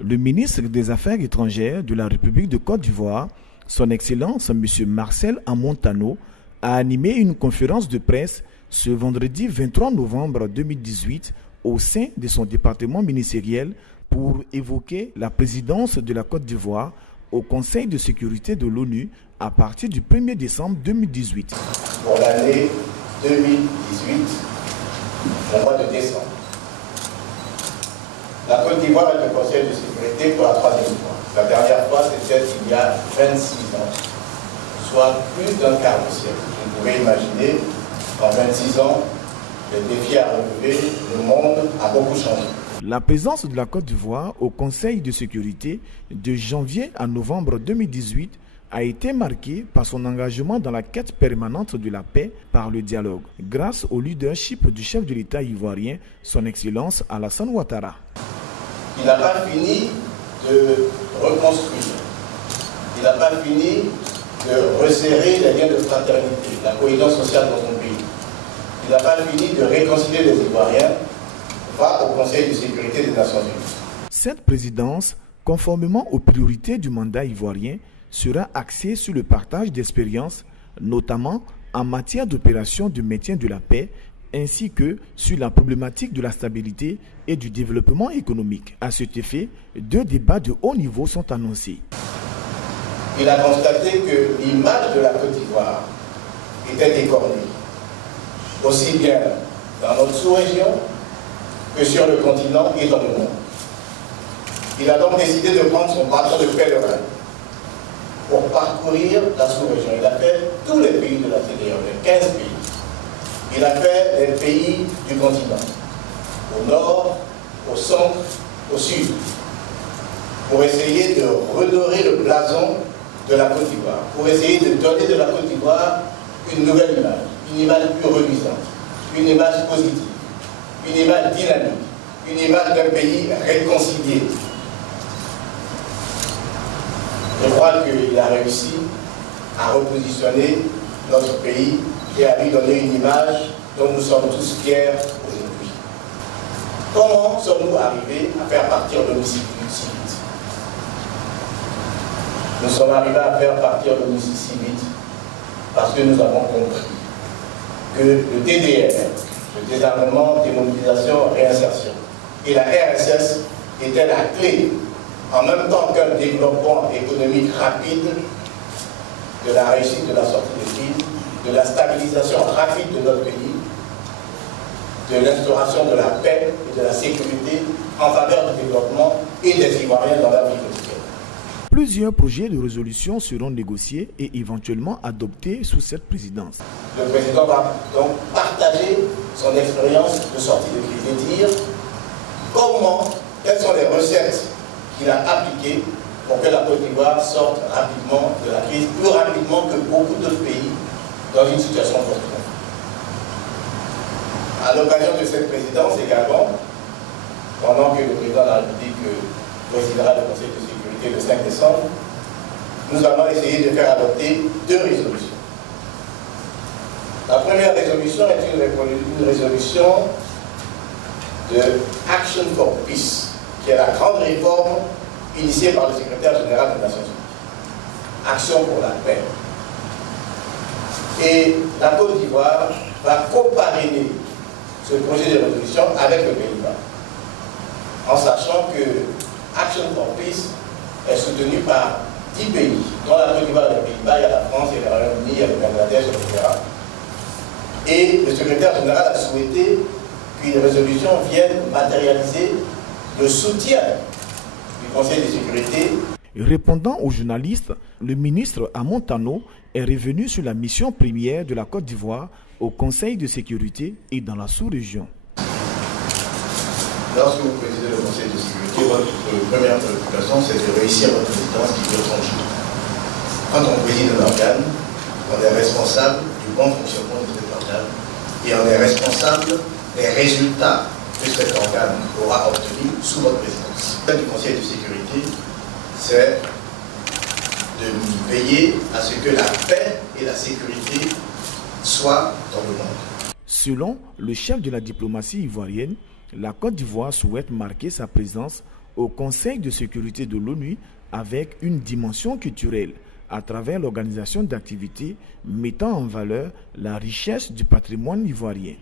Le ministre des Affaires étrangères de la République de Côte d'Ivoire, son Excellence M. Marcel Amontano, a animé une conférence de presse ce vendredi 23 novembre 2018 au sein de son département ministériel pour évoquer la présidence de la Côte d'Ivoire au Conseil de sécurité de l'ONU à partir du 1er décembre 2018. Pour l'année 2018, au mois de décembre, la Côte d'Ivoire est au Conseil de sécurité pour la troisième fois. La dernière fois, c'était il y a 26 ans, soit plus d'un quart de siècle. Vous pouvez imaginer qu'en 26 ans, les défis à relever, le monde a beaucoup changé. La présence de la Côte d'Ivoire au Conseil de sécurité de janvier à novembre 2018 a été marquée par son engagement dans la quête permanente de la paix par le dialogue, grâce au leadership du chef de l'État ivoirien, son Excellence Alassane Ouattara. Il n'a pas fini de reconstruire, il n'a pas fini de resserrer les liens de fraternité, la cohésion sociale dans son pays. Il n'a pas fini de réconcilier les Ivoiriens va au Conseil de sécurité des Nations Unies. Cette présidence, conformément aux priorités du mandat ivoirien, sera axée sur le partage d'expériences, notamment en matière d'opérations de maintien de la paix, ainsi que sur la problématique de la stabilité et du développement économique. À cet effet, 2 débats de haut niveau sont annoncés. Il a constaté que l'image de la Côte d'Ivoire était écornée, aussi bien dans notre sous-région que sur le continent et dans le monde. Il a donc décidé de prendre son bâton de pèlerin pour parcourir la sous-région. Il a fait tous les pays de la CEDEAO, les 15 pays. Il a fait les pays du continent, au nord, au centre, au sud, pour essayer de redorer le blason de la Côte d'Ivoire, pour essayer de donner de la Côte d'Ivoire une nouvelle image, une image plus reluisante, une image positive, une image dynamique, une image d'un pays réconcilié. Je crois qu'il a réussi à repositionner notre pays et à lui donner une image dont nous sommes tous fiers aujourd'hui. Comment sommes-nous arrivés à faire partir l'ONU si vite? Nous sommes arrivés à faire partir l'ONU si vite parce que nous avons compris que le DDR, le désarmement, démobilisation, réinsertion, et la RSS étaient la clé, en même temps qu'un développement économique rapide, de la réussite de la sortie de crise, de la stabilisation rapide de notre pays, de l'instauration de la paix et de la sécurité en faveur du développement et des Ivoiriens dans leur vie quotidienne. Plusieurs projets de résolution seront négociés et éventuellement adoptés sous cette présidence. Le président va donc partager son expérience de sortie de crise et dire quelles sont les recettes qu'il a appliquées pour que la Côte d'Ivoire sorte rapidement de la crise, plus rapidement que beaucoup d'autres pays dans une situation fortuite. À l'occasion de cette présidence également, pendant que le président de la République présidera le Conseil de sécurité le 5 décembre, nous allons essayer de faire adopter 2 résolutions. La première résolution est une résolution de Action for Peace, qui est la grande réforme initiée par le secrétaire général des Nations Unies. Action pour la paix. Et la Côte d'Ivoire va co-parrainer ce projet de résolution avec le Pays-Bas, en sachant que Action for Peace est soutenu par 10 pays, dont la Côte d'Ivoire et les Pays-Bas, il y a la France, il y a le Royaume-Uni, il y a le Bangladesh, etc. Et le secrétaire général a souhaité qu'une résolution vienne matérialiser le soutien du Conseil de sécurité. Répondant aux journalistes, le ministre Amontano est revenu sur la mission première de la Côte d'Ivoire au Conseil de sécurité et dans la sous-région. Lorsque vous présidez le Conseil de sécurité, votre première préoccupation, c'est de réussir votre présidence qui dure 30 jours. Quand on préside un organe, on est responsable du bon fonctionnement de cet organe et on est responsable des résultats que cet organe aura obtenus sous votre présidence. Le du Conseil de sécurité, c'est de veiller à ce que la paix et la sécurité soient dans le monde. Selon le chef de la diplomatie ivoirienne, la Côte d'Ivoire souhaite marquer sa présence au Conseil de sécurité de l'ONU avec une dimension culturelle à travers l'organisation d'activités mettant en valeur la richesse du patrimoine ivoirien.